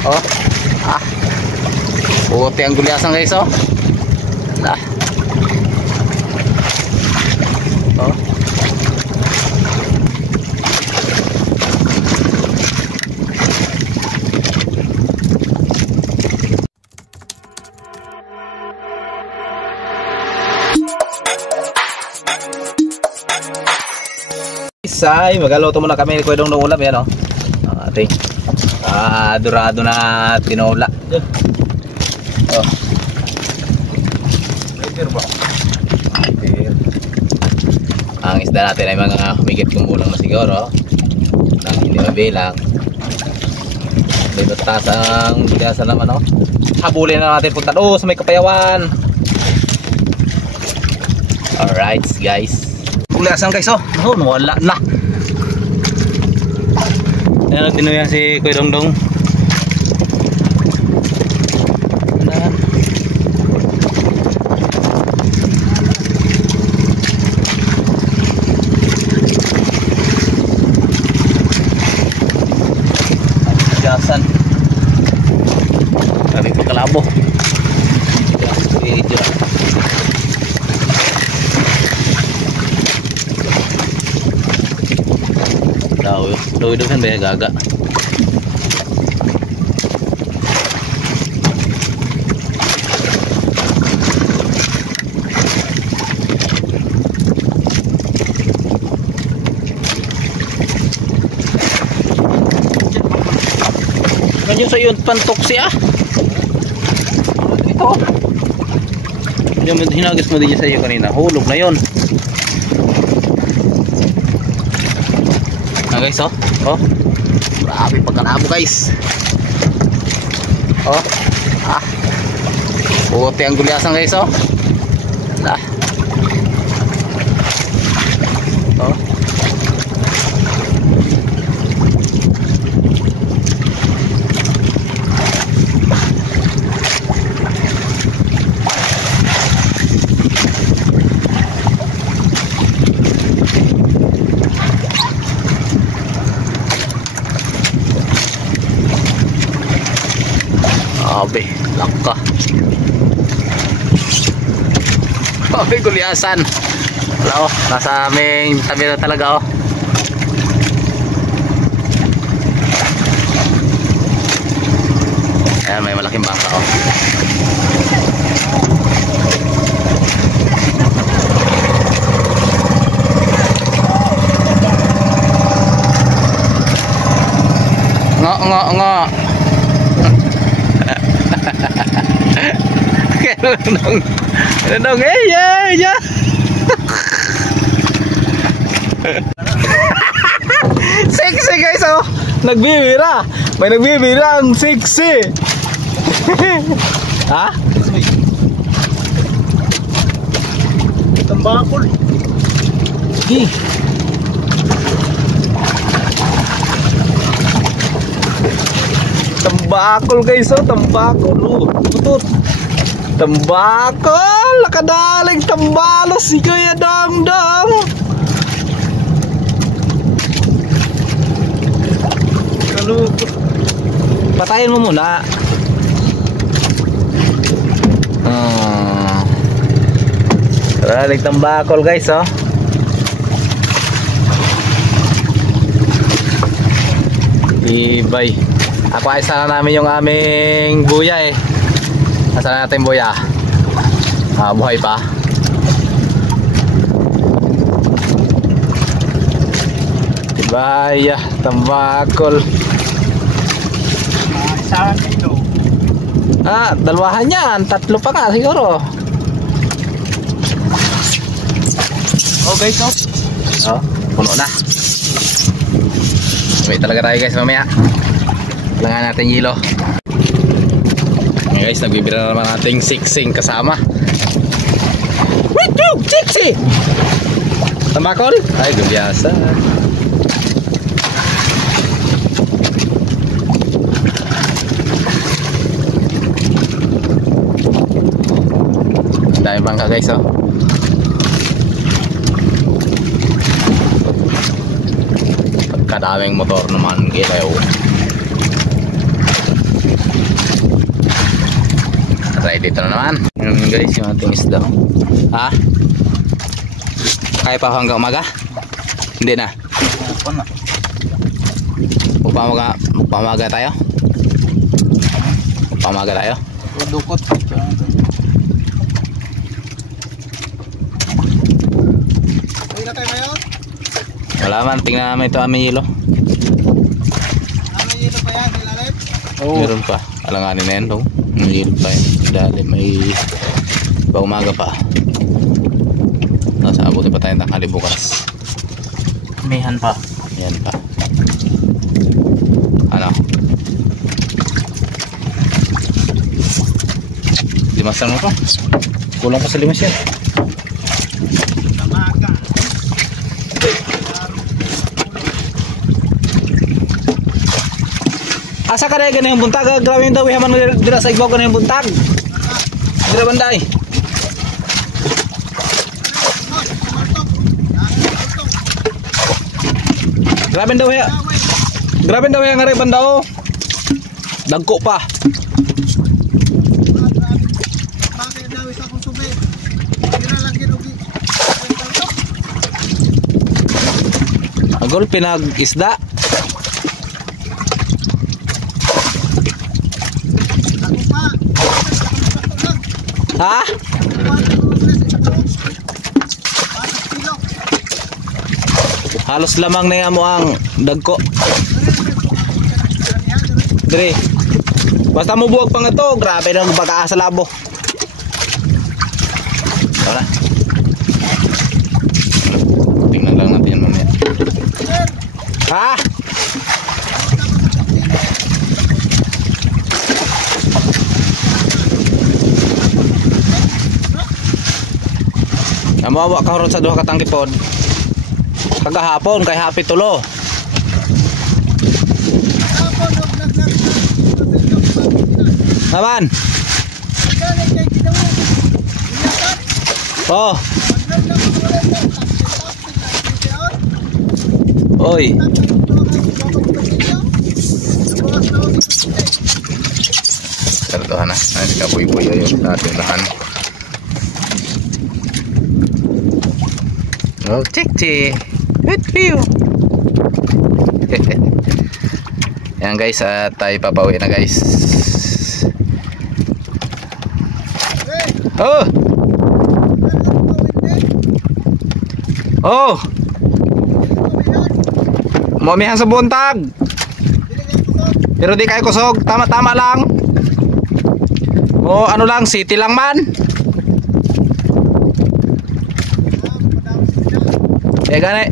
Oh. Ah. Puti ang gulyasan guys oh. Ah. Oh. Ay, magaluto muna kami ni Kuya Dongdong ulam yan oh. Ating dorado na tinola. Oh. Ang isda natin ay mga humigit kumulang na siguro nang hindi mabilang. May batas ang gulyasan naman oh. Habulin na natin punta sa may Kapayawan. Alright guys, gulyasan guys oh. Wala na. Ayan, tinuyan si Kuya Dongdong. Ayan. Jasan. Kami pagkalabo. Daw kan ba gaga. Kanyo sa yun pantok siya. Ito. Yung hinagis mo din sa iyo kanina. Hulog na yun. Ah guys oh. Oh. Grabe pagkalabo guys. Oh. Ah. Puti ang gulyasan guys oh. Nah. Oh. Abe, langka. Abe, gulyasan. Wala oh, nasa aming tabi na talaga oh. Ayan, may malaking bangka oh. Nga. Dong ya. Sexy guys oh. Nagbibira. May nagbibira ang sexy. Ha? Tambakol. Sige. Tambakol guys oh, tambakol. Putut. Tambakol, nakadaling tambalos si Kuya Dongdong. Patayin mo muna. Nakadaling tambakol guys oh. Ibay. Ako ay sana namin yung aming buya eh. Nasaan natin buya? Buhay pa. Ibaya, tambakol. Isang kilo. Dalawahan yan. Tatlo pa ka siguro. Oh guys oh. Oh, puno na. Wait talaga tayo guys mamaya. Kailangan natin yelo. Guys, nagbibira na naman ating siksing kasama. Wait, siksi! Tambakol? Ay, gulyasan. Dami bangka guys oh. Pagkadaming motor naman gilaw. Ito na naman. Yun guys, yung ating isda. Ha? Kaya pa hanggang umaga? Hindi na. Pamaga tayo? Pamaga tayo? Dukot. Uy na tayo ngayon? Wala man, tingnan namin ito aming yelo. Ano yun pa yan? Ilalim? Meron pa. Alanganin na yan daw. May yelo pa yan. Dahil may pa umaga pa. Nasa abuti pa tayo tanghali bukas. Mihan pa. Yan pa. Ano? Limasan mo pa. Kulang pa sa limas yan. Tamaga. Asa ka na ganyan buntag? Grabe yung daw. Haman mo dira sa igbaw ganyan buntag. Dira banday. Grabe daw ya. Grabe daw ya ngari bandao. Dagko pa. Bakit daw isa kong subi? Tira lang ginugi. Agol pinag-isda. Ako pa. Ha? Halos lamang na yan mo ang dagko. Dire. Basta mo buwag pa nga to. Grabe na pag-aasa labo. Tara. Tingnan lang natin yan mamaya. Ha? Namawa ka ron sa duha ka tangkipod. Kagahapon kay happy tulo. Naman. Oh. Oy. Sardohan na. Ay, kabuy-buy yung ating lahan. Oh, tik-tik. Good view. Yan guys, at tayo papauwi na guys. Oh. Oh. Mamihan sa buntag. Pero di kayo kusog, tama-tama lang. O ano lang, city lang man. Eh gani.